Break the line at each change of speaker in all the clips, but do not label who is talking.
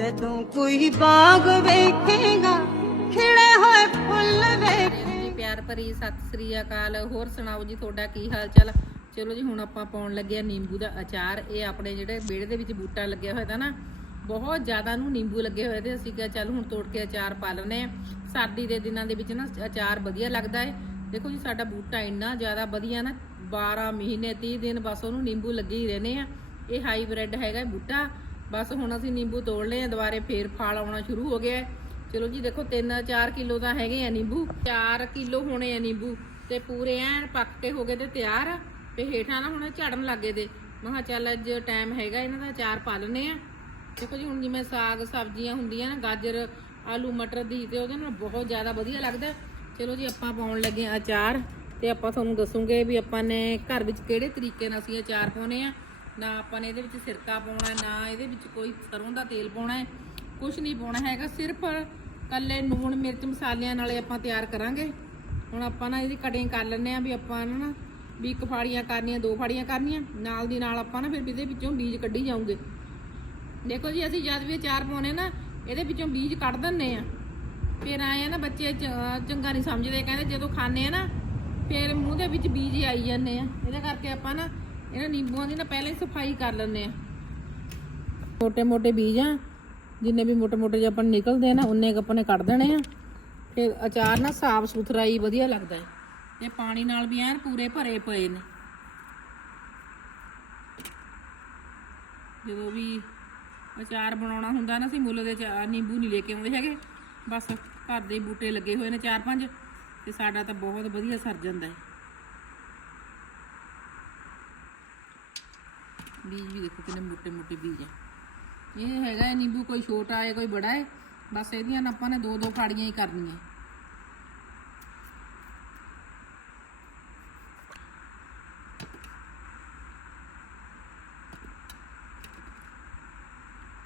ਜਦੋਂ ਕੋਈ ਬਾਗ ਵੇਖੇਗਾ, ਖਿੜੇ ਹੋਏ ਫੁੱਲ ਵੇਖ
ਜੀ ਪਿਆਰ ਭਰੀ ਸਤਿ ਸ੍ਰੀ ਅਕਾਲ। ਹੋਰ ਸੁਣਾਓ ਜੀ, ਤੁਹਾਡਾ ਕੀ ਹਾਲ ਚਾਲ ਚਲੋ ਜੀ, ਹੁਣ ਆਪਾਂ ਪਾਉਣ ਲੱਗੇ ਆ ਨਿੰਬੂ ਦਾ ਅਚਾਰ। ਇਹ ਆਪਣੇ ਜਿਹੜੇ ਵਿਹੜੇ ਦੇ ਵਿੱਚ ਬੂਟਾ ਲੱਗਿਆ ਹੋਇਆ ਤਾਂ ਨਾ, ਬਹੁਤ ਜ਼ਿਆਦਾ ਨੂੰ ਨਿੰਬੂ ਲੱਗੇ ਹੋਏ ਤੇ ਅਸੀਂ ਕਿਹਾ ਚੱਲ ਹੁਣ ਤੋੜ ਕੇ ਅਚਾਰ ਪਾ ਲੈਣੇ ਆ ਸਰਦੀ ਦੇ ਦਿਨਾਂ ਦੇ ਵਿੱਚ ਨਾ ਅਚਾਰ ਵਧੀਆ ਲੱਗਦਾ ਹੈ ਦੇਖੋ ਜੀ, ਸਾਡਾ ਬੂਟਾ ਇੰਨਾ ਜ਼ਿਆਦਾ ਵਧੀਆ ਨਾ 12 ਮਹੀਨੇ 30 ਦਿਨ ਬਸ ਉਹਨੂੰ ਨਿੰਬੂ ਲੱਗੇ ਹੀ ਰਹਿੰਦੇ ਆ। ਇਹ ਹਾਈਬ੍ਰਿਡ ਹੈਗਾ ਬੂਟਾ। ਬਸ ਹੁਣ ਅਸੀਂ ਨਿੰਬੂ ਤੋੜ ਲਏ ਆ, ਦੁਬਾਰੇ ਫੇਰ ਫਲ ਆਉਣਾ ਸ਼ੁਰੂ ਹੋ ਗਿਆ ਚਲੋ ਜੀ, ਦੇਖੋ 3-4 ਕਿਲੋ ਤਾਂ ਹੈਗੇ ਆ ਨਿੰਬੂ। 4 ਕਿਲੋ ਹੋਣੇ ਆ ਨਿੰਬੂ ਤੇ ਪੂਰੇ ਐਨ ਪੱਕ ਕੇ ਹੋ ਗਏ ਤੇ ਤਿਆਰ। ਆ ਤੇ ਹੇਠਾਂ ਨਾ ਹੁਣ ਝੜਨ ਲੱਗੇ ਦੇ ਮੈਂ ਚੱਲ ਅੱਜ ਟਾਈਮ ਹੈਗਾ, ਇਹਨਾਂ ਦਾ ਅਚਾਰ ਪਾ ਲੈਨੇ ਆ। ਦੇਖੋ ਜੀ, ਹੁਣ ਜਿਵੇਂ ਸਾਗ, ਸਬਜ਼ੀਆਂ ਹੁੰਦੀਆਂ ਨਾ, ਗਾਜਰ, ਆਲੂ, ਮਟਰ ਦੀ ਤੇ ਉਹਦੇ ਨਾਲ ਬਹੁਤ ਜ਼ਿਆਦਾ ਵਧੀਆ ਲੱਗਦਾ ਚਲੋ ਜੀ, ਆਪਾਂ ਪਾਉਣ ਲੱਗੇ ਆ ਅਚਾਰ ਤੇ ਆਪਾਂ ਤੁਹਾਨੂੰ ਦੱਸੂਗੇ ਵੀ ਆਪਾਂ ਨੇ ਘਰ ਵਿੱਚ ਕਿਹੜੇ ਤਰੀਕੇ ਨਾਲ ਅਸੀਂ ਅਚਾਰ ਪਾਉਨੇ ਆ। ਨਾ ਆਪਾਂ ਨੇ ਇਹਦੇ ਵਿੱਚ ਸਿਰਕਾ ਪਾਉਣਾ, ਨਾ ਇਹਦੇ ਵਿੱਚ ਕੋਈ ਸਰੋਂ ਦਾ ਤੇਲ ਪਾਉਣਾ ਹੈ ਕੁਝ ਨਹੀਂ ਪਾਉਣਾ ਹੈਗਾ, ਸਿਰਫ ਕੱਲੇ ਨੂਣ, ਮਿਰਚ, ਮਸਾਲਿਆਂ ਨਾਲੇ ਆਪਾਂ ਤਿਆਰ ਕਰਾਂਗੇ। ਹੁਣ ਆਪਾਂ ਨਾ ਇਹਦੀ ਕਟਿੰਗ ਕਰ ਲੈਣੇ ਆ ਵੀ ਆਪਾਂ ਨਾ, ਵੀ ਇੱਕ ਫਾੜੀਆਂ ਕਰਨੀਆਂ, ਦੋ ਫਾੜੀਆਂ ਕਰਨੀਆਂ, ਨਾਲ ਦੀ ਨਾਲ ਆਪਾਂ ਨਾ ਫਿਰ ਇਹਦੇ ਵਿੱਚੋਂ ਬੀਜ ਕੱਢੀ ਜਾਊਂਗੇ। ਦੇਖੋ ਜੀ, ਅਸੀਂ ਜਦ ਵੀ ਅਚਾਰ ਪਾਉਨੇ ਨਾ, ਇਹਦੇ ਵਿੱਚੋਂ ਬੀਜ ਕੱਢ ਦਿੰਨੇ ਆ ਫਿਰ ਆਏ ਆ ਨਾ ਬੱਚੇ ਚੰਗਾ ਨਹੀਂ ਸਮਝਦੇ, ਕਹਿੰਦੇ ਜਦੋਂ ਖਾਣੇ ਆ ਨਾ, ਫਿਰ ਮੂੰਹ ਦੇ ਵਿੱਚ ਬੀਜ ਆਈ ਜਾਂਦੇ ਆ। ਇਹਦੇ ਕਰਕੇ ਆਪਾਂ ਨਾ ਇਹਨਾਂ ਨਿੰਬੂਆਂ ਦੀ ਨਾ ਪਹਿਲਾਂ ਹੀ ਸਫ਼ਾਈ ਕਰ ਲੈਂਦੇ ਆ। ਛੋਟੇ ਮੋਟੇ ਬੀਜ ਆ, ਜਿੰਨੇ ਵੀ ਮੋਟੇ ਮੋਟੇ ਜੇ ਆਪਾਂ ਨਿਕਲਦੇ ਆ ਨਾ ਉਹਨੇ ਆਪਾਂ ਨੇ ਕੱਢ ਦੇਣੇ ਆ। ਫਿਰ ਅਚਾਰ ਨਾ ਸਾਫ਼ ਸੁਥਰਾ ਹੀ ਵਧੀਆ ਲੱਗਦਾ ਹੈ। ਇਹ ਪਾਣੀ ਨਾਲ ਵੀ ਐਨ ਪੂਰੇ ਭਰੇ ਪਏ ਨੇ। ਜਦੋਂ ਵੀ ਅਚਾਰ ਬਣਾਉਣਾ ਹੁੰਦਾ ਨਾ, ਅਸੀਂ ਮੁੱਲ ਦੇ ਨਿੰਬੂ ਨਹੀਂ ਲੈ ਕੇ ਆਉਂਦੇ ਹੈਗੇ। ਬਸ ਘਰ ਦੇ ਬੂਟੇ ਲੱਗੇ ਹੋਏ ਨੇ ਚਾਰ ਪੰਜ ਤੇ ਸਾਡਾ ਤਾਂ ਬਹੁਤ ਵਧੀਆ ਸਰ ਜਾਂਦਾ ਹੈ। ਬੀਜ ਵੀ ਦੇਖੋ ਕਿੰਨੇ ਮੋਟੇ ਮੋਟੇ ਬੀਜ हैं ये ਹੈਗਾ ਨਿੰਬੂ, ਕੋਈ ਛੋਟਾ ਹੈ, ਕੋਈ ਬੜਾ ਹੈ, ਬਸ ਇਹਦੀਆਂ ਆਪਾਂ ਨੇ ਦੋ ਦੋ ਫਾੜੀਆਂ ਹੀ ਕਰਨੀਆਂ।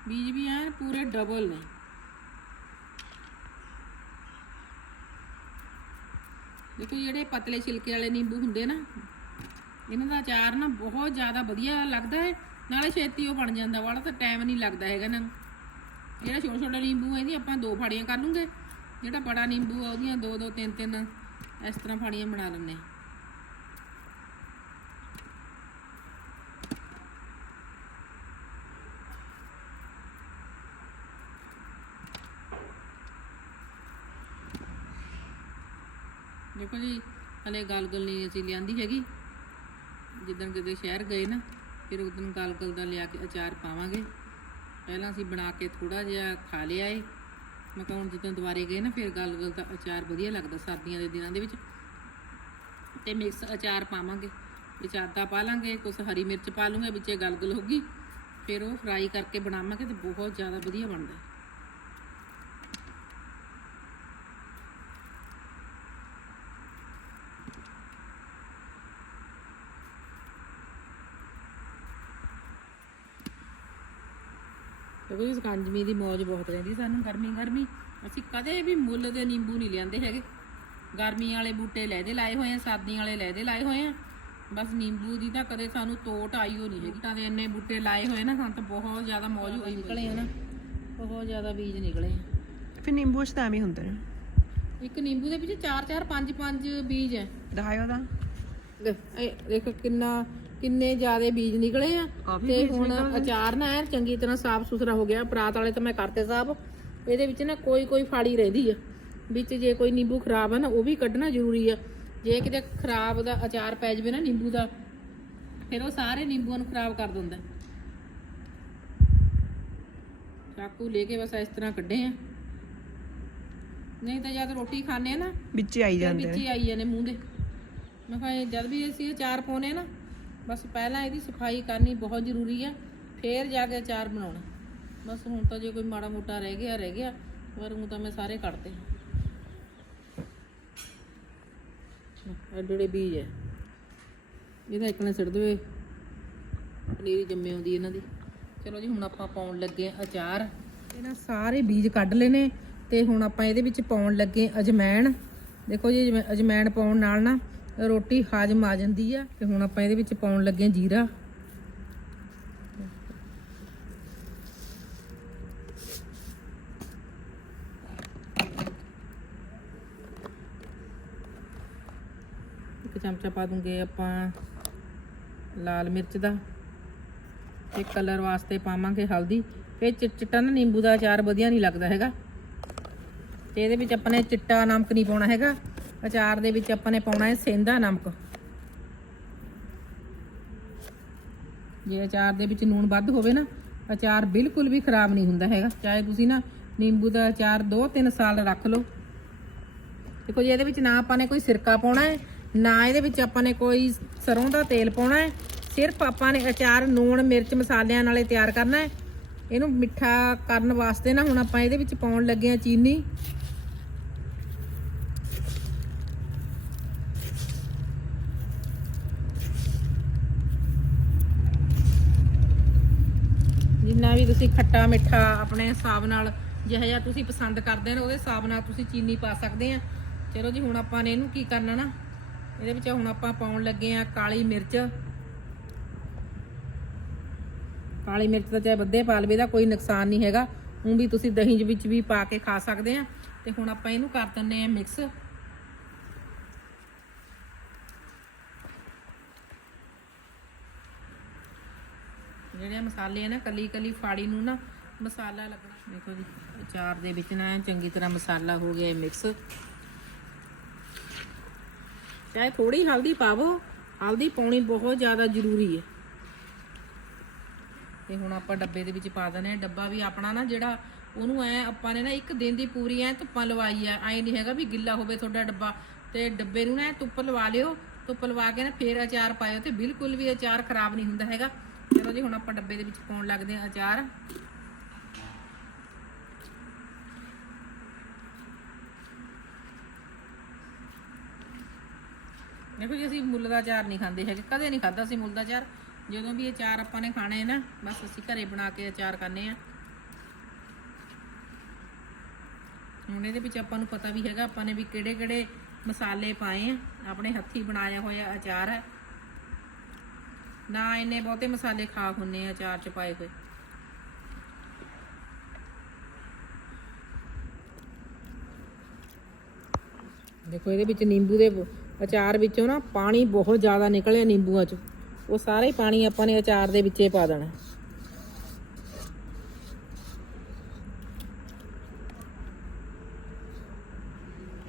ਬੀਜ ਵੀ हैं ਪੂਰੇ ਡਬਲ ਨੇ। ਦੇਖੋ ਜਿਹੜੇ ਪਤਲੇ ਛਿਲਕੇ ਵਾਲੇ ਨਿੰਬੂ ਹੁੰਦੇ ਨਾ ਇਹਨਾਂ ਦਾ ਅਚਾਰ ਨਾ ਬਹੁਤ ਜ਼ਿਆਦਾ ਵਧੀਆ ਲੱਗਦਾ ਹੈ, ਨਾਲੇ ਛੇਤੀ ਉਹ ਬਣ ਜਾਂਦਾ, ਵਾਲਾ ਤਾਂ ਟਾਈਮ ਨਹੀਂ ਲੱਗਦਾ ਹੈਗਾ ਇਹਨਾਂ ਨੂੰ। ਜਿਹੜਾ ਛੋਟਾ ਛੋਟਾ ਨਿੰਬੂ ਹੈ ਇਹਦੀ ਆਪਾਂ ਦੋ ਫਾੜੀਆਂ ਕਰ ਲੂੰਗੇ। ਜਿਹੜਾ ਬੜਾ ਨਿੰਬੂ ਆ, ਉਹਦੀਆਂ ਦੋ ਦੋ, ਤਿੰਨ ਤਿੰਨ ਇਸ ਤਰ੍ਹਾਂ ਫਾੜੀਆਂ ਬਣਾ ਲੈਂਦੇ ਦੇਖੋ ਜੀ, ਹਲੇ ਗਲਗਲ ਨਹੀਂ ਅਸੀਂ ਲਿਆਂਦੀ ਹੈਗੀ। ਜਿੱਦਣ ਕਿਤੇ ਸ਼ਹਿਰ ਗਏ ਨਾ, ਫਿਰ ਉਦੋਂ ਗਲਗਲ ਦਾ ਲਿਆ ਕੇ ਅਚਾਰ ਪਾਵਾਂਗੇ। ਪਹਿਲਾਂ ਅਸੀਂ ਬਣਾ ਕੇ ਥੋੜਾ ਜਿਹਾ ਖਾ ਲਿਆ ਏ। ਮੈਂ ਕਹਾਂ ਜਦੋਂ ਦੁਬਾਰੇ ਗਏ ਨਾ, ਫਿਰ ਗਲਗਲ ਦਾ ਅਚਾਰ ਵਧੀਆ ਲੱਗਦਾ ਸਰਦੀਆਂ ਦੇ ਦਿਨਾਂ ਦੇ ਵਿੱਚ। ਤੇ ਮਿਕਸ ਅਚਾਰ ਪਾਵਾਂਗੇ। ਵਿੱਚ ਆਦਾ ਪਾ ਲਾਂਗੇ, ਕੁਛ ਹਰੀ ਮਿਰਚ ਪਾ ਲੂੰਗੇ, ਵਿੱਚੇ ਗਲਗਲ ਹੋਗੀ ਫਿਰ ਉਹ ਫਰਾਈ ਕਰਕੇ ਬਣਾਵਾਂਗੇ ਤੇ ਬਹੁਤ ਜ਼ਿਆਦਾ ਵਧੀਆ ਬਣਦਾ। ਕਿਉਂਕਿ ਇਸ ਕੰਜਮੀ ਦੀ ਮੌਜ ਬਹੁਤ ਰਹਿੰਦੀ ਸਾਨੂੰ ਗਰਮੀ ਗਰਮੀ। ਅਸੀਂ ਕਦੇ ਵੀ ਮੁੱਲ ਦੇ ਨਿੰਬੂ ਨਹੀਂ ਲਿਆਂਦੇ ਹੈਗੇ। ਗਰਮੀ ਵਾਲੇ ਬੂਟੇ ਲੈਦੇ ਲਾਏ ਹੋਏ ਆ ਸਰਦੀਆਂ ਵਾਲੇ ਲੈਦੇ ਲਾਏ ਹੋਏ ਆ। ਬਸ ਨਿੰਬੂ ਦੀ ਤਾਂ ਕਦੇ ਸਾਨੂੰ ਤੋਟ ਆਈ ਹੋ ਨਹੀਂ ਹੈਗੀ। ਤਾਂ ਦੇ ਇੰਨੇ ਬੂਟੇ ਲਾਏ ਹੋਏ ਨਾ ਸਾਨੂੰ ਤਾਂ ਬਹੁਤ ਜ਼ਿਆਦਾ ਮੌਜ ਹੋਈ ਨਿਕਲੇ ਆ ਨਾ। ਬਹੁਤ ਜ਼ਿਆਦਾ ਬੀਜ ਨਿਕਲੇ ਆ।
ਫਿਰ ਨਿੰਬੂ ਚ ਤਾਂ ਐਵੇਂ ਹੁੰਦੇ ਨੇ।
ਇੱਕ ਨਿੰਬੂ ਦੇ ਵਿੱਚ 4 4 5 5 ਬੀਜ ਹੈ।
ਦਿਖਾਇਓ ਦਾ
ਦੇਖ ਇਹ ਦੇਖੋ ਕਿੰਨਾ ਕਿੰਨੇ ਜ਼ਿਆਦੇ ਬੀਜ ਨਿਕਲੇ ਆ
ਕਾਫੀ
ਤੇ
ਬੀਜ
ਹੁਣ
ਨਿਕਲ ਗਏ।
ਅਚਾਰ ਨਾ ਐਨ ਚੰਗੀ ਤਰ੍ਹਾਂ ਸਾਫ਼ ਸੁਥਰਾ ਹੋ ਗਿਆ। ਪਰਾਤ ਵਾਲੇ ਤਾਂ ਮੈਂ ਕਰਤੇ ਸਾਫ਼। ਇਹਦੇ ਵਿੱਚ ਨਾ ਕੋਈ ਕੋਈ ਫਾੜੀ ਰਹਿੰਦੀ ਆ। ਵਿੱਚ ਜੇ ਕੋਈ ਨਿੰਬੂ ਖਰਾਬ ਆ ਨਾ ਉਹ ਵੀ ਕੱਢਣਾ ਜ਼ਰੂਰੀ ਆ। ਜੇ ਕਿਤੇ ਖਰਾਬ ਦਾ ਅਚਾਰ ਪੈ ਜਾਵੇ ਨਾ ਨਿੰਬੂ ਦਾ ਫਿਰ ਉਹ ਸਾਰੇ ਨਿੰਬੂਆਂ ਨੂੰ ਖਰਾਬ ਕਰ ਦਿੰਦਾ। ਚਾਕੂ ਲੈ ਕੇ ਬਸ ਇਸ ਤਰ੍ਹਾਂ ਕੱਢੇ ਆ। ਨਹੀਂ ਤਾਂ ਜਦ ਰੋਟੀ ਖਾਣੇ ਆ ਨਾ
ਵਿੱਚ ਹੀ ਆਈ
ਫਿਰ
ਜਾਂਦੇ
ਵਿੱਚ
ਨੇ
ਹੀ ਆਈ ਜਾਂਦੇ ਮੂੰਹ ਦੇ। ਮੈਂ ਕਿਹਾ ਇਹ ਜਦ ਵੀ ਅਸੀਂ ਅਚਾਰ ਪਾਉਨੇ ਨਾ ਬਸ ਪਹਿਲਾਂ ਇਹਦੀ ਸਫ਼ਾਈ ਕਰਨੀ ਬਹੁਤ ਜ਼ਰੂਰੀ ਆ, ਫੇਰ ਜਾ ਕੇ ਅਚਾਰ ਬਣਾਉਣਾ। ਬਸ ਹੁਣ ਤਾਂ ਜੇ ਕੋਈ ਮਾੜਾ ਮੋਟਾ ਰਹਿ ਗਿਆ ਰਹਿ ਗਿਆ, ਪਰ ਹੁਣ ਤਾਂ ਮੈਂ ਸਾਰੇ ਕੱਢਤੇ ਇਹ ਜਿਹੜੇ ਬੀਜ ਹੈ ਇਹਦਾ ਇੱਕ ਨਾ ਸਿੱਟ ਦੇਵੇ, ਪਨੀਰੀ ਜੰਮੇ ਆਉਂਦੀ ਇਹਨਾਂ ਦੀ। ਚਲੋ ਜੀ, ਹੁਣ ਆਪਾਂ ਪਾਉਣ ਲੱਗੇ ਹਾਂ ਅਚਾਰ। ਇਹਨਾਂ ਸਾਰੇ ਬੀਜ ਕੱਢ ਲਏ ਨੇ, ਤੇ ਹੁਣ ਆਪਾਂ ਇਹਦੇ ਵਿੱਚ ਪਾਉਣ ਲੱਗੇ ਅਜਮੈਣ। ਦੇਖੋ ਜੀ ਜਿਵੇਂ ਅਜਮੈਣ ਪਾਉਣ ਨਾਲ ਨਾ ਰੋਟੀ ਹਾਜ਼ਮ ਆ ਜਾਂਦੀ ਆ ਤੇ ਹੁਣ ਆਪਾਂ ਇਹਦੇ ਵਿੱਚ ਪਾਉਣ ਲੱਗੇ ਜੀਰਾ। ਇੱਕ ਚਮਚਾ ਪਾ ਦੂੰਗੇ ਆਪਾਂ ਲਾਲ ਮਿਰਚ ਦਾ। ਤੇ ਕਲਰ ਵਾਸਤੇ ਪਾਵਾਂਗੇ ਹਲਦੀ। ਇਹ ਚਿੱਟਾ ਨਾ ਨਿੰਬੂ ਦਾ ਅਚਾਰ ਵਧੀਆ ਨਹੀਂ ਲੱਗਦਾ ਹੈਗਾ। ਤੇ ਇਹਦੇ ਵਿੱਚ ਆਪਾਂ ਨੇ ਚਿੱਟਾ ਨਮਕ ਨਹੀਂ ਪਾਉਣਾ ਹੈਗਾ। ਅਚਾਰ ਦੇ ਵਿੱਚ ਆਪਾਂ ਨੇ ਪਾਉਣਾ ਹੈ ਸੇਂਦਾ ਨਮਕ। ਜੇ ਅਚਾਰ ਦੇ ਵਿੱਚ ਨੂਣ ਵੱਧ ਹੋਵੇ ਨਾ, ਅਚਾਰ ਬਿਲਕੁਲ ਵੀ ਖਰਾਬ ਨਹੀਂ ਹੁੰਦਾ ਹੈਗਾ। ਚਾਹੇ ਤੁਸੀਂ ਨਾ ਨਿੰਬੂ ਦਾ ਅਚਾਰ 2-3 ਸਾਲ ਰੱਖ ਲਓ। ਦੇਖੋ ਜੀ ਇਹਦੇ ਵਿੱਚ ਨਾ ਆਪਾਂ ਨੇ ਕੋਈ ਸਿਰਕਾ ਪਾਉਣਾ ਹੈ, ਨਾ ਇਹਦੇ ਵਿੱਚ ਆਪਾਂ ਨੇ ਕੋਈ ਸਰੋਂ ਦਾ ਤੇਲ ਪਾਉਣਾ ਹੈ, ਸਿਰਫ ਆਪਾਂ ਨੇ ਅਚਾਰ, ਨੂਣ, ਮਿਰਚ, ਮਸਾਲਿਆਂ ਨਾਲੇ ਤਿਆਰ ਕਰਨਾ ਹੈ। ਇਹਨੂੰ ਮਿੱਠਾ ਕਰਨ ਵਾਸਤੇ ਨਾ ਹੁਣ ਆਪਾਂ ਇਹਦੇ ਵਿੱਚ ਪਾਉਣ ਲੱਗੇ ਆ ਚੀਨੀ। ਜਿੰਨਾ ਵੀ ਤੁਸੀਂ ਖੱਟਾ ਮਿੱਠਾ ਆਪਣੇ ਹਿਸਾਬ ਨਾਲ ਜਿਹੋ ਜਿਹਾ ਤੁਸੀਂ ਪਸੰਦ ਕਰਦੇ ਨੇ, ਉਹਦੇ ਹਿਸਾਬ ਨਾਲ ਤੁਸੀਂ ਚੀਨੀ ਪਾ ਸਕਦੇ ਆ। ਚਲੋ ਜੀ, ਹੁਣ ਆਪਾਂ ਨੇ ਇਹਨੂੰ ਕੀ ਕਰਨਾ ਨਾ? ਇਹਦੇ ਵਿੱਚ ਹੁਣ ਆਪਾਂ ਪਾਉਣ ਲੱਗੇ ਆ ਕਾਲੀ ਮਿਰਚ। ਕਾਲੀ ਮਿਰਚ ਤਾਂ ਚਾਹੇ ਵੱਧੇ ਪਾ ਲਵੇ ਦਾ ਕੋਈ ਨੁਕਸਾਨ ਨਹੀਂ ਹੈਗਾ। ਉਹ ਵੀ ਤੁਸੀਂ ਦਹੀਂ ਵਿੱਚ ਵੀ ਪਾ ਕੇ ਖਾ ਸਕਦੇ ਆ। ਤੇ ਹੁਣ ਆਪਾਂ ਇਹਨੂੰ ਕਰ ਦਿੰਨੇ ਆ ਮਿਕਸ। ਜਿਹੜੇ ਮਸਾਲੇ ਆ ਨਾ ਕੱਲੀ ਕੱਲੀ ਫਾੜੀ ਨੂੰ ਨਾ ਮਸਾਲਾ ਲੱਗਣਾ ਦੇਖੋ ਜੀ, ਅਚਾਰ ਦੇ ਵਿੱਚ ਨਾ ਚੰਗੀ ਤਰ੍ਹਾਂ ਮਸਾਲਾ ਹੋ ਗਿਆ ਮਿਕਸ ਚਾਹੇ ਥੋੜੀ ਹਲਦੀ ਪਾਵੋ, ਹਲਦੀ ਪਾਉਣੀ ਬਹੁਤ ਜ਼ਿਆਦਾ ਜ਼ਰੂਰੀ ਹੈ। ਤੇ ਹੁਣ ਆਪਾਂ ਡੱਬੇ ਦੇ ਵਿੱਚ ਪਾ ਦਿੰਦੇ ਆ ਡੱਬਾ ਵੀ ਆਪਣਾ ਨਾ ਜਿਹੜਾ ਉਹਨੂੰ ਐ ਆਪਾਂ ਨੇ ਨਾ ਇੱਕ ਦਿਨ ਦੀ ਪੂਰੀ ਐ ਧੁੱਪਾਂ ਲਵਾਈ ਆ। ਐ ਨਹੀਂ ਹੈਗਾ ਵੀ ਗਿੱਲਾ ਹੋਵੇ ਤੁਹਾਡਾ ਡੱਬਾ। ਤੇ ਡੱਬੇ ਨੂੰ ਨਾ ਧੁੱਪ ਲਵਾ ਲਿਓ। ਧੁੱਪ ਲਵਾ ਕੇ ਨਾ ਫੇਰ ਅਚਾਰ ਪਾਇਓ ਤੇ ਬਿਲਕੁਲ ਵੀ ਅਚਾਰ ਖਰਾਬ ਨਹੀਂ ਹੁੰਦਾ ਹੈਗਾ। ਚਲੋ ਜੀ, ਹੁਣ ਆਪਾਂ ਡੱਬੇ ਦੇ ਵਿੱਚ ਪਾਉਣ ਲੱਗਦੇ ਆ ਅਚਾਰ। ਦੇਖੋ ਜੀ, ਅਸੀਂ ਮੁੱਲ ਦਾ ਅਚਾਰ ਨਹੀਂ ਖਾਂਦੇ ਹੈਗੇ, ਕਦੇ ਨਹੀਂ ਖਾਦਾ ਸੀ ਮੁੱਲ ਦਾ ਅਚਾਰ। ਜਦੋਂ ਵੀ ਅਚਾਰ ਆਪਾਂ ਨੇ ਖਾਣੇ ਨਾ, ਬਸ ਅਸੀਂ ਘਰੇ ਬਣਾ ਕੇ ਅਚਾਰ ਖਾਂਦੇ ਆ ਹੁਣ ਇਹਦੇ ਵਿੱਚ ਆਪਾਂ ਨੂੰ ਪਤਾ ਵੀ ਹੈਗਾ, ਆਪਾਂ ਨੇ ਵੀ ਕਿਹੜੇ ਕਿਹੜੇ ਮਸਾਲੇ ਪਾਏ ਆ, ਆਪਣੇ ਹੱਥੀ ਬਣਾਇਆ ਹੋਇਆ ਅਚਾਰ ਹੈ ਨਾ ਇੰਨੇ ਬਹੁਤੇ ਮਸਾਲੇ ਖਾ ਹੁੰਨੇ ਆ ਅਚਾਰ ਚ ਪਾਏ ਹੋਏ। ਦੇਖੋ ਇਹਦੇ ਵਿੱਚ ਨਿੰਬੂ ਦੇ ਅਚਾਰ ਵਿੱਚੋਂ ਨਾ ਪਾਣੀ ਬਹੁਤ ਜ਼ਿਆਦਾ ਨਿਕਲਿਆ ਨਿੰਬੂਆਂ ਚ। ਉਹ ਸਾਰੇ ਹੀ ਪਾਣੀ ਆਪਾਂ ਨੇ ਅਚਾਰ ਦੇ ਵਿੱਚੇ ਪਾ ਦੇਣਾ।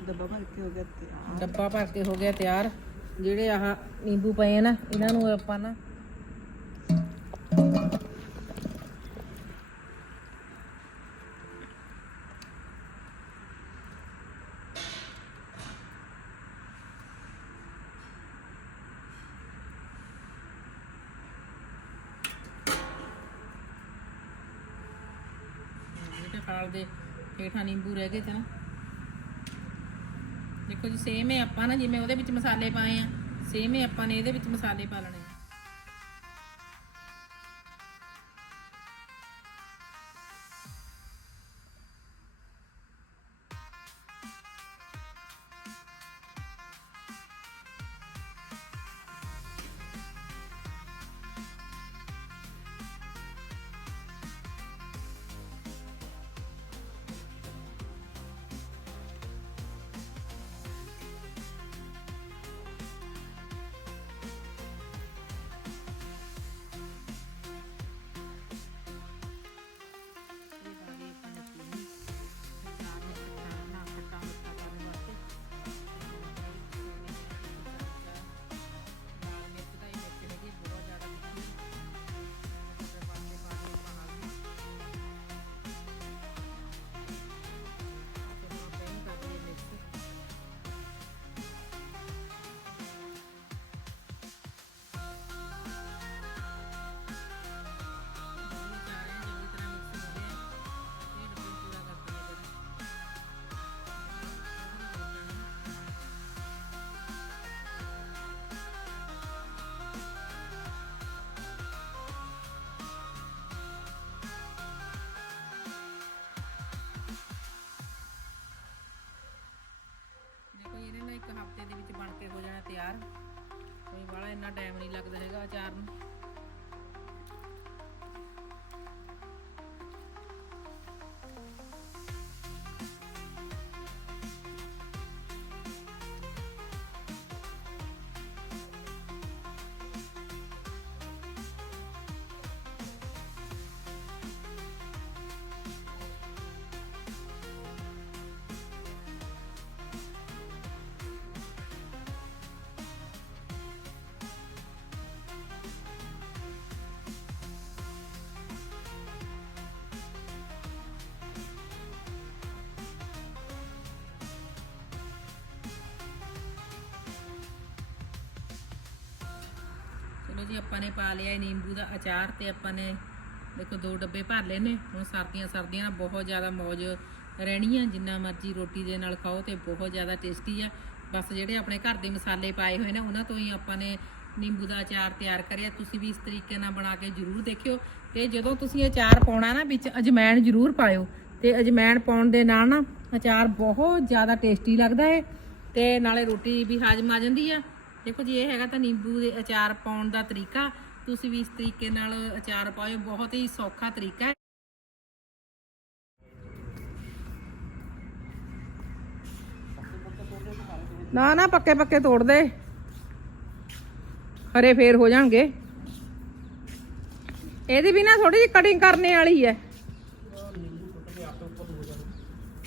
ਡੱਬਾ ਭਰ ਕੇ ਹੋ ਗਿਆ ਤਿਆਰ।
ਡੱਬਾ ਭਰ ਕੇ ਹੋ ਗਿਆ ਤਿਆਰ। ਜਿਹੜੇ ਆਹ ਨਿੰਬੂ ਪਏ ਆ ਨਾ, ਇਹਨਾਂ ਨੂੰ ਆਪਾਂ ਨਾ ਜਿਹੜੇ ਖਾਲ ਦੇ ਹੇਠਾਂ ਨਿੰਬੂ ਰਹਿ ਗਏ ਤੇ ਨਾ। ਦੇਖੋ ਜੀ ਸੇਮ ਹੈ ਆਪਾਂ ਨਾ, ਜਿਵੇਂ ਉਹਦੇ ਵਿੱਚ ਮਸਾਲੇ ਪਾਏ ਆ ਸੇਮ ਹੀ ਆਪਾਂ ਨੇ ਇਹਦੇ ਵਿੱਚ ਮਸਾਲੇ ਪਾ ਲੈਣੇ ਇੱਕ ਹਫ਼ਤੇ ਦੇ ਵਿੱਚ ਬਣ ਕੇ ਹੋ ਜਾਣਾ ਤਿਆਰ। ਕੋਈ ਬਾਹਲਾ ਇੰਨਾ ਟਾਈਮ ਨਹੀਂ ਲੱਗਦਾ ਹੈਗਾ ਅਚਾਰ ਨੂੰ। ਜੀ, ਆਪਾਂ ਨੇ ਪਾ ਲਿਆ ਨਿੰਬੂ ਦਾ ਅਚਾਰ ਤੇ ਆਪਾਂ ਨੇ ਦੇਖੋ ਦੋ ਡੱਬੇ ਭਰ ਲਏ ਨੇ। ਹੁਣ ਸਰਦੀਆਂ ਸਰਦੀਆਂ ਨਾਲ ਬਹੁਤ ਜ਼ਿਆਦਾ ਮੌਜ ਰਹਿਣੀ ਆ। ਜਿੰਨਾ ਮਰਜ਼ੀ ਰੋਟੀ ਦੇ ਨਾਲ ਖਾਓ ਤੇ ਬਹੁਤ ਜ਼ਿਆਦਾ ਟੇਸਟੀ ਆ। ਬਸ ਜਿਹੜੇ ਆਪਣੇ ਘਰ ਦੇ ਮਸਾਲੇ ਪਾਏ ਹੋਏ ਨੇ, ਉਹਨਾਂ ਤੋਂ ਹੀ ਆਪਾਂ ਨੇ ਨਿੰਬੂ ਦਾ ਅਚਾਰ ਤਿਆਰ ਕਰਿਆ। ਤੁਸੀਂ ਵੀ ਇਸ ਤਰੀਕੇ ਨਾਲ ਬਣਾ ਕੇ ਜਰੂਰ ਦੇਖਿਓ। ਤੇ ਜਦੋਂ ਤੁਸੀਂ ਅਚਾਰ ਪਾਉਣਾ ਨਾ, ਵਿੱਚ ਅਜਮੈਣ ਜਰੂਰ ਪਾਇਓ। ਤੇ ਅਜਮੈਣ ਪਾਉਣ ਦੇ ਨਾਲ ਨਾ ਅਚਾਰ ਬਹੁਤ ਜ਼ਿਆਦਾ ਟੇਸਟੀ ਲੱਗਦਾ ਹੈ ਤੇ ਨਾਲੇ ਰੋਟੀ ਵੀ ਹਾਜ਼ਮ ਆ ਜਾਂਦੀ ਆ। ਦੇਖੋ ਜੀ, ਇਹ ਹੈਗਾ ਤਾਂ ਨਿੰਬੂ ਦੇ ਅਚਾਰ ਪਾਉਣ ਦਾ ਤਰੀਕਾ। ਤੁਸੀਂ ਵੀ ਇਸ ਤਰੀਕੇ ਨਾਲ ਅਚਾਰ ਪਾਓ ਬਹੁਤ ਹੀ ਸੌਖਾ ਤਰੀਕਾ ਹੈ। ਨਾ ਨਾ, ਪੱਕੇ ਪੱਕੇ ਤੋੜ ਦੇ। ਹਰੇ ਫੇਰ ਹੋ ਜਾਣਗੇ। ਇਹਦੀ ਵੀ ਨਾ ਥੋੜੀ ਜਿਹੀ ਕਟਿੰਗ ਕਰਨੇ ਵਾਲੀ ਹੈ।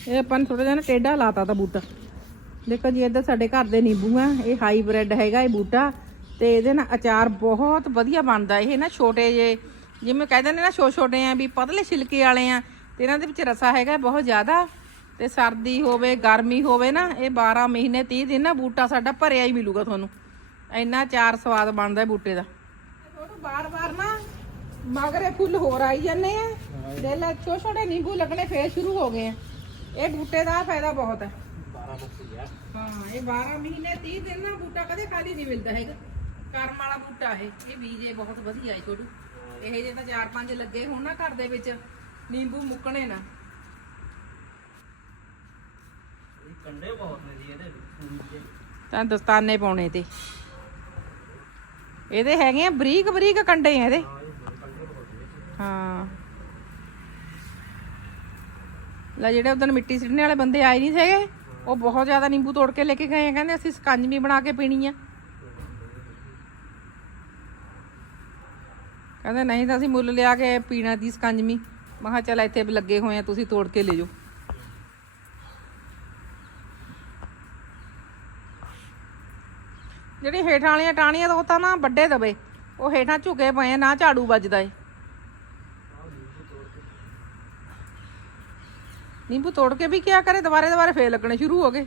ਇਹ ਆਪਾਂ ਨੇ ਥੋੜਾ ਜਿਹਾ ਨਾ ਟੇਢਾ ਲਾਤਾ ਤਾ ਬੂਟਾ। ਦੇਖੋ ਜੀ ਇੱਧਰ ਸਾਡੇ ਘਰ ਦੇ ਨਿੰਬੂ ਆ ਇਹ ਹਾਈਬ੍ਰਿਡ ਹੈਗਾ ਇਹ ਬੂਟਾ। ਤੇ ਇਹਦੇ ਨਾਲ ਅਚਾਰ ਬਹੁਤ ਵਧੀਆ ਬਣਦਾ ਇਹ ਨਾ ਛੋਟੇ ਜੇ ਜਿਵੇਂ ਕਹਿੰਦੇ ਨੇ ਨਾ ਛੋਟੇ ਛੋਟੇ ਆ ਵੀ ਪਤਲੇ ਛਿਲਕੇ ਵਾਲੇ ਆ ਤੇ ਇਹਨਾਂ ਦੇ ਵਿੱਚ ਰਸਾ ਹੈਗਾ ਬਹੁਤ ਜ਼ਿਆਦਾ। ਤੇ ਸਰਦੀ ਹੋਵੇ ਗਰਮੀ ਹੋਵੇ ਨਾ ਇਹ 12 ਮਹੀਨੇ 30 ਦਿਨ ਨਾ ਬੂਟਾ ਸਾਡਾ ਭਰਿਆ ਹੀ ਮਿਲੂਗਾ ਤੁਹਾਨੂੰ। ਇੰਨਾ ਅਚਾਰ ਸਵਾਦ ਬਣਦਾ ਹੈ ਬੂਟੇ ਦਾ। ਛੋਟੂ ਬਾਰ-ਬਾਰ ਨਾ ਮਗਰੇ ਫੁੱਲ ਹੋਰ ਆਈ ਜਾਂਦੇ ਆ। ਦੇ ਲੈ ਛੋਟੇ ਛੋਟੇ ਨਿੰਬੂ ਲੱਗਣੇ ਫੇਰ ਸ਼ੁਰੂ ਹੋ ਗਏ ਆ। ਇਹ ਬੂਟੇ ਦਾ ਫਾਇਦਾ ਬਹੁਤ ਹੈ
12 ਬੱਚੀ ਆ।
ਹਾਂ ਇਹ 12 ਮਹੀਨੇ 30 ਦਿਨ ਨਾ ਬੂਟਾ ਕਦੇ ਖਾਲੀ ਨਹੀਂ ਮਿਲਦਾ ਹੈਗਾ। ਕਰਮ ਵਾਲਾ ਬੂਟਾ ਇਹ। ਇਹ ਬੀਜ ਇਹ ਬਹੁਤ ਵਧੀਆ ਹੈ ਛੋਟੂ। ਇਹ ਜੇ ਤਾਂ ਚਾਰ ਪੰਜ ਲੱਗੇ ਹੋਣ ਨਾ ਘਰ ਦੇ ਵਿੱਚ ਨਿੰਬੂ ਮੁੱਕਣੇ ਨਾ।
ਇਹ ਕੰਡੇ ਬਹੁਤ ਨੇ ਜੀ ਇਹਦੇ ਫੂਲ ਦੇ।
ਤਾਂ ਦਸਤਾਨੇ ਪਾਉਣੇ ਤੇ। ਇਹਦੇ ਹੈਗੇ ਆ ਬਰੀਕ ਬਰੀਕ ਕੰਡੇ ਆ ਇਹਦੇ।
ਹਾਂ
ਲੈ ਜਿਹੜੇ ਉਦੋਂ ਮਿੱਟੀ ਸਿੱਟਣੇ ਵਾਲੇ ਬੰਦੇ ਆਏ ਨਹੀਂ ਸੀਗੇ। ਉਹ ਬਹੁਤ ਜ਼ਿਆਦਾ ਨਿੰਬੂ ਤੋੜ ਕੇ ਲੈ ਕੇ ਗਏ ਆ, ਕਹਿੰਦੇ ਅਸੀਂ ਸਕੰਜਵੀ ਬਣਾ ਕੇ ਪੀਣੀ ਆ। ਕਹਿੰਦੇ ਨਹੀਂ ਤਾਂ ਅਸੀਂ ਮੁੱਲ ਲਿਆ ਕੇ ਪੀਣਾ ਦੀ ਸਕੰਜਵੀ ਮੈਂ ਕਿਹਾ ਚੱਲ ਇੱਥੇ ਲੱਗੇ ਹੋਏ ਆ, ਤੁਸੀਂ ਤੋੜ ਕੇ ਲੈ ਜਾਓ। ਜਿਹੜੀ ਹੇਠਾਂ ਵਾਲੀਆਂ ਟਾਹਣੀਆਂ ਤਾਂ ਉਹ ਤਾਂ ਨਾ ਵੱਡੇ ਦਵੇ। ਉਹ ਹੇਠਾਂ ਝੁਕੇ ਪਏ ਨਾ ਝਾੜੂ ਵੱਜਦਾ ਏ। ਨਿੰਬੂ ਤੋੜ ਕੇ ਵੀ ਕਿਆ ਕਰੇ, ਦੁਬਾਰੇ ਦੁਬਾਰੇ ਫੇਰ ਲੱਗਣੇ ਸ਼ੁਰੂ ਹੋ ਗਏ।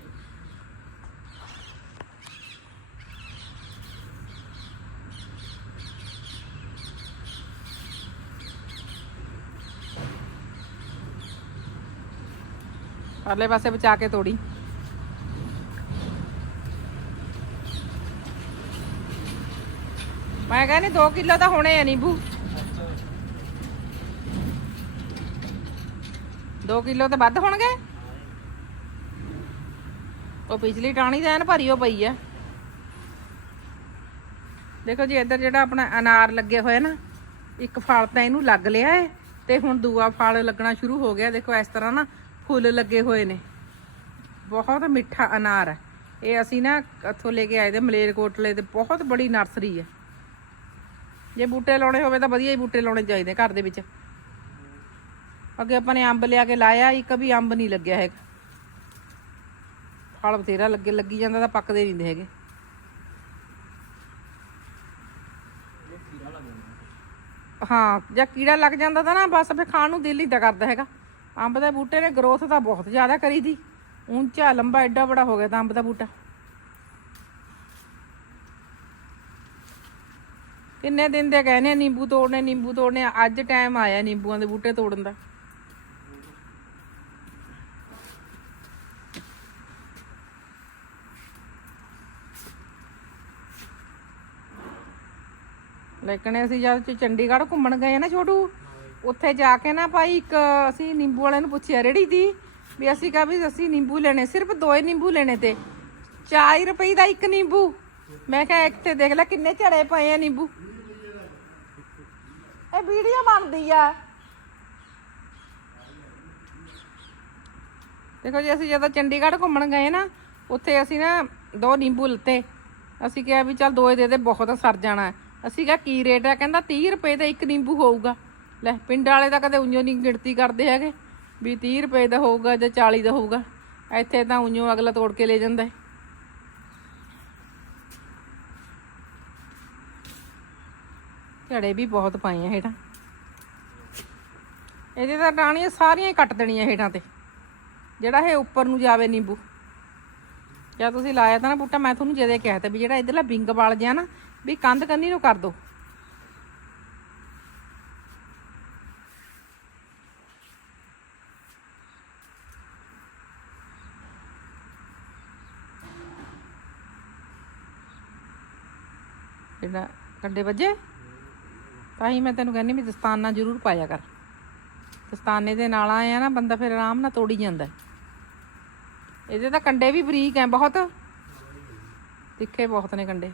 ਪਰਲੇ ਪਾਸੇ ਬਚਾ ਕੇ ਤੋੜੀ। ਮੈਂ ਕਹਿੰਦੀ 2 ਕਿਲੋ ਤਾਂ ਹੋਣੇ ਆ ਨਿੰਬੂ। 2 ਕਿਲੋ ਤੇ ਵੱਧ ਹੋਣਗੇ? ਉਹ ਪਿਛਲੀ ਟਾਣੀ ਤਾਂ ਐਨ ਭਰੀ ਹੋ ਪਈ ਆ। ਦੇਖੋ ਜੀ, ਇੱਧਰ ਜਿਹੜਾ ਆਪਣਾ ਅਨਾਰ ਲੱਗੇ ਹੋਏ ਨਾ, ਇੱਕ ਫਲ ਤਾਂ ਇਹਨੂੰ ਲੱਗ ਲਿਆ ਏ, ਤੇ ਹੁਣ ਦੂਆ ਫਲ ਲੱਗਣਾ ਸ਼ੁਰੂ ਹੋ ਗਿਆ। ਦੇਖੋ, ਇਸ ਤਰ੍ਹਾਂ ਨਾ ਫੁੱਲ ਲੱਗੇ ਹੋਏ ਨੇ। ਬਹੁਤ ਮਿੱਠਾ ਅਨਾਰ ਹੈ ਇਹ ਅਸੀਂ ਨਾ ਇੱਥੋਂ ਲੈ ਕੇ ਆਏ ਦੇ ਮਲੇਰਕੋਟਲੇ ਤੇ ਬਹੁਤ ਬੜੀ ਨਰਸਰੀ ਹੈ ਜੇ ਬੂਟੇ ਲਾਉਣੇ ਹੋਵੇ ਤਾਂ ਵਧੀਆ ਹੀ ਬੂਟੇ ਲਾਉਣੇ ਚਾਹੀਦੇ ਘਰ ਦੇ ਵਿੱਚ। ਅੱਗੇ ਆਪਾਂ ਨੇ ਅੰਬ ਲਿਆ ਕੇ ਲਾਇਆ, ਇੱਕ ਵੀ ਅੰਬ ਨਹੀਂ ਲੱਗਿਆ ਹੈਗਾ। ਫਲ ਬਥੇਰਾ ਲੱਗੇ, ਲੱਗੀ ਜਾਂਦਾ ਤਾਂ ਪੱਕਦੇ ਨਹੀਂ ਹੈਗੇ। ਹਾਂ, ਜਾਂ ਕੀੜਾ ਲੱਗ ਜਾਂਦਾ ਤਾਂ ਨਾ, ਬਸ ਫੇ ਖਾਣ ਨੂੰ ਦਿਲ ਹੀ ਤਾਂ ਕਰਦਾ ਹੈਗਾ। ਅੰਬ ਦੇ ਬੂਟੇ ਨੇ ਗਰੋਥ ਤਾਂ ਬਹੁਤ ਜ਼ਿਆਦਾ ਕਰੀ ਦੀ। ਉੱਚਾ, ਲੰਬਾ, ਐਡਾ ਬੜਾ ਹੋ ਗਿਆ ਤਾਂ ਅੰਬ ਦਾ ਬੂਟਾ। ਕਿੰਨੇ ਦਿਨ ਦੇ ਕਹਿੰਦੇ ਆ, ਨਿੰਬੂ ਤੋੜਨੇ ਨਿੰਬੂ ਤੋੜਨੇ, ਅੱਜ ਟਾਈਮ ਆਇਆ ਨਿੰਬੂਆਂ ਦੇ ਬੂਟੇ ਤੋੜਨ ਦਾ। ਲੇਕਿਨ ਅਸੀਂ ਜਦ ਚ ਚੰਡੀਗੜ੍ਹ ਘੁੰਮਣ ਗਏ ਨਾ ਛੋਟੂ, ਉੱਥੇ ਜਾ ਕੇ ਨਾ ਭਾਈ ਇੱਕ ਅਸੀਂ ਨਿੰਬੂ ਵਾਲੇ ਨੂੰ ਪੁੱਛਿਆ, ਰੇੜੀ ਦੀ? ਵੀ ਅਸੀਂ ਕਿਹਾ ਵੀ ਅਸੀਂ ਨਿੰਬੂ ਲੈਣੇ, ਸਿਰਫ ਦੋ ਹੀ ਨਿੰਬੂ ਲੈਣੇ ਤੇ 4 ਰੁਪਏ ਦਾ ਇੱਕ ਨਿੰਬੂ। ਮੈਂ ਕਿਹਾ, ਇੱਕ ਤੇ ਦੇਖ ਲੈ ਕਿੰਨੇ ਝੜੇ ਪਏ ਆ ਨਿੰਬੂ। ਇਹ ਵੀਡੀਓ ਬਣਦੀ ਆ। ਦੇਖੋ ਜੀ, ਅਸੀਂ ਜਦੋਂ ਚੰਡੀਗੜ੍ਹ ਘੁੰਮਣ ਗਏ ਨਾ, ਉੱਥੇ ਅਸੀਂ ਨਾ ਦੋ ਨਿੰਬੂ ਲੱਤੇ। ਅਸੀਂ ਕਿਹਾ ਵੀ ਚੱਲ ਦੋਏ ਦੇ ਦੇ, ਬਹੁਤ ਸਰ ਜਾਣਾ। ਅਸੀਂ ਕਿਹਾ, ਕੀ ਰੇਟ ਹੈ ਕਹਿੰਦਾ 30 ਰੁਪਏ ਦਾ ਇੱਕ ਨਿੰਬੂ ਹੋਊਗਾ। ਲੈ, ਪਿੰਡ ਵਾਲੇ ਤਾਂ ਕਦੇ ਉਂਝੋ ਨਹੀਂ ਗਿਣਤੀ ਕਰਦੇ ਹੈਗੇ ਵੀ 30 ਰੁਪਏ ਦਾ ਹੋਊਗਾ ਜਾਂ 40 ਦਾ ਹੋਊਗਾ। ਇੱਥੇ ਤਾਂ ਉਂਝੋ ਅਗਲਾ ਤੋੜ ਕੇ ਲੈ ਜਾਂਦਾ ਹੈ। ਝੜੇ ਵੀ ਬਹੁਤ ਪਏ ਆ ਹੇਠਾਂ। ਇਹਦੇ ਤਾਂ ਟਾਣੀਆਂ ਸਾਰੀਆਂ ਹੀ ਕੱਟ ਦੇਣੀਆਂ ਹੇਠਾਂ ਤੇ। ਜਿਹੜਾ ਇਹ ਉੱਪਰ ਨੂੰ ਜਾਵੇ ਨਿੰਬੂ। ਜਾਂ ਤੁਸੀਂ ਲਾਇਆ ਤਾਂ ਨਾ ਬੂਟਾ, ਮੈਂ ਤੁਹਾਨੂੰ ਜਦੇ ਕਿਹਾ ਤਾ ਵੀ ਜਿਹੜਾ ਇਧਰਲਾ ਬਿੰਗ ਵਾਲ ਜਿਆ ਨਾ ਵੀ ਕੰਧ ਕੰਨੀ ਨੂੰ ਕਰ ਦੋ। ਜਿਹੜਾ ਕੰਡੇ ਵੱਜੇ? ਤਾਂ ਹੀ ਮੈਂ ਤੈਨੂੰ ਕਹਿੰਨੀ ਵੀ ਦਸਤਾਨਾ ਜ਼ਰੂਰ ਪਾਇਆ ਕਰ। ਦਸਤਾਨੇ ਦੇ ਨਾਲ ਆਇਆ ਨਾ, ਬੰਦਾ ਫਿਰ ਆਰਾਮ ਨਾਲ ਤੋੜੀ ਜਾਂਦਾ ਇਹਦੇ ਤਾਂ ਕੰਡੇ ਵੀ ਬਰੀਕ ਐ ਬਹੁਤ। ਤਿੱਖੇ ਬਹੁਤ ਨੇ ਕੰਡੇ।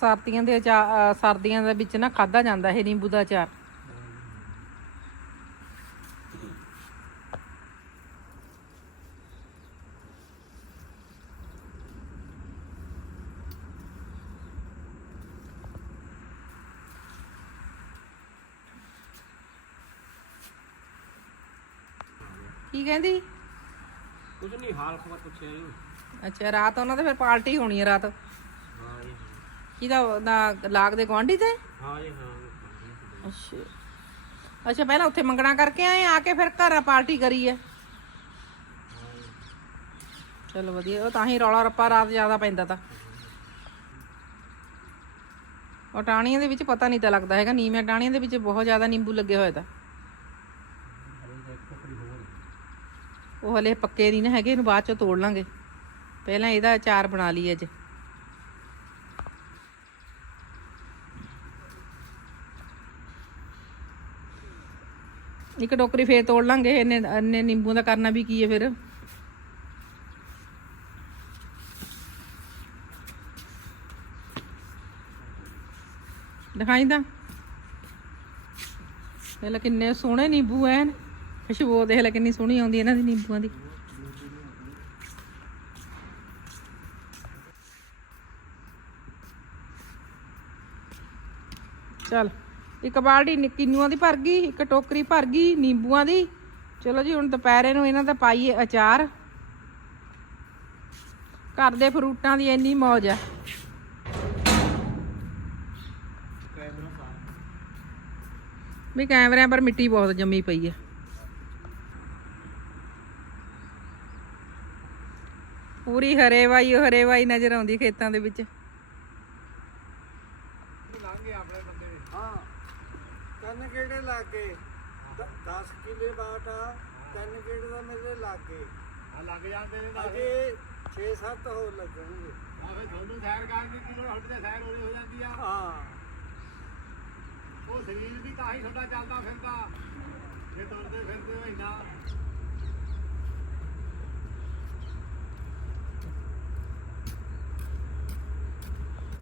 ਸਰਦੀਆਂ ਦੇ ਅਚਾਰ ਸਰਦੀਆਂ ਦੇ ਵਿੱਚ ਨਾ ਖਾਦਾ ਜਾਂਦਾ ਇਹ ਨਿੰਬੂ ਦਾ ਅਚਾਰ। ਕੀ ਕਹਿੰਦੀ?
ਕੁਝ ਨਹੀਂ ਹਾਲ ਖਬਰ ਪੁੱਛਿਆ ਜੀ।
ਅੱਛਾ ਰਾਤ ਉਹਨਾਂ ਦੇ ਫਿਰ ਪਾਰਟੀ ਹੋਣੀ ਹੈ ਰਾਤ। ਕਿਹਦਾ ਉਹਦਾ ਲਾਗ ਦੇ ਗਵਾਂਢੀ ਤੇ?
ਹਾਂ ਜੀ ਹਾਂ
ਅੱਛਾ। ਅੱਛਾ ਪਹਿਲਾਂ ਉੱਥੇ ਮੰਗਣਾ ਕਰਕੇ ਆਏ ਆ ਕੇ ਫਿਰ ਘਰ ਪਾਰਟੀ ਕਰੀ ਹੈ ਚਲੋ ਵਧੀਆ ਉਹ ਤਾਂ ਹੀ ਰੌਲਾ ਰੱਪਾ ਰਾਤ ਜ਼ਿਆਦਾ ਪੈਂਦਾ ਤਾਂ। ਉਹ ਟਾਣੀਆਂ ਦੇ ਵਿੱਚ ਪਤਾ ਨਹੀਂ ਤਾਂ ਲੱਗਦਾ ਹੈਗਾ ਨੀਵੇਂ ਟਾਣੀਆਂ ਦੇ ਵਿੱਚ ਬਹੁਤ ਜ਼ਿਆਦਾ ਨਿੰਬੂ ਲੱਗੇ ਹੋਏ ਤਾਂ। ਉਹ ਹਲੇ ਪੱਕੇ ਨਹੀਂ ਨਾ ਹੈਗੇ ਇਹਨੂੰ ਬਾਅਦ ਚੋਂ ਤੋੜ ਲਾਂਗੇ। ਪਹਿਲਾਂ ਇਹਦਾ ਅਚਾਰ ਬਣਾ ਲਈ ਅੱਜ। ਇੱਕ ਟੋਕਰੀ ਫੇਰ ਤੋੜ ਲਾਂਗੇ ਇਹਨੇ ਇੰਨੇ ਨਿੰਬੂ ਦਾ ਕਰਨਾ ਵੀ ਕੀ ਹੈ ਫਿਰ? ਦਿਖਾਈ ਤਾਂ। ਇਹ ਲੈ ਕਿੰਨੇ ਸੋਹਣੇ ਨਿੰਬੂ ਐਨ। ਖੁਸ਼ਬੂ ਦੇਖ ਲੈ ਕਿੰਨੀ ਸੋਹਣੀ ਆਉਂਦੀ ਇਹਨਾਂ ਦੀ ਨਿੰਬੂਆਂ ਦੀ। ਚੱਲ। ਇੱਕ ਬਾਲਟੀ ਨਿ- ਦੀ ਭਰ ਗਈ, ਇੱਕ ਟੋਕਰੀ ਭਰ ਗਈ, ਨਿੰਬੂਆਂ ਦੀ। ਚਲੋ ਜੀ, ਹੁਣ ਦੁਪਹਿਰੇ ਨੂੰ ਇਹਨਾਂ ਦਾ ਪਾਈਏ ਅਚਾਰ। ਘਰ ਦੇ ਫਰੂਟਾਂ ਦੀ ਇੰਨੀ ਮੌਜ ਆ। ਵੀ ਕੈਮਰਿਆਂ ਪਰ ਮਿੱਟੀ ਬਹੁਤ ਜੰਮੀ ਪਈ ਆ। ਪੂਰੀ ਹਰੇਵਾਈ ਓ ਹਰੇਵਾਈ ਨਜ਼ਰ ਆਉਂਦੀ ਖੇਤਾਂ ਦੇ ਵਿੱਚ
ਹਾਂ ਤਿੰਨ ਗੇੜੇ ਲੱਗ ਗਏ। 10 ਕਿਲੇ ਬਾਟ ਆ ਤਿੰਨ ਗੇੜੇ ਦਾ ਮੇਰੇ ਲੱਗ
ਆ ਲੱਗ ਜਾਂਦੇ ਨੇ
ਅਜੇ 6-7 ਹੋਰ ਲੱਗਣਗੇ।
ਆ ਫਿਰ ਤੁਹਾਨੂੰ ਸੈਰ ਕਰਨ ਦੀ ਕੀ ਲੋੜ ਹੱਟ ਤੇ ਸੈਰ ਹੋਣੀ ਹੋ ਜਾਂਦੀ ਆ।
ਹਾਂ।
ਉਹ ਸਰੀਰ ਵੀ ਤਾਂ ਹੀ ਤੁਹਾਡਾ ਚੱਲਦਾ ਫਿਰਦਾ। ਜੇ ਤੁਰਦੇ ਫਿਰਦੇ ਹੋ ਇੰਨਾ।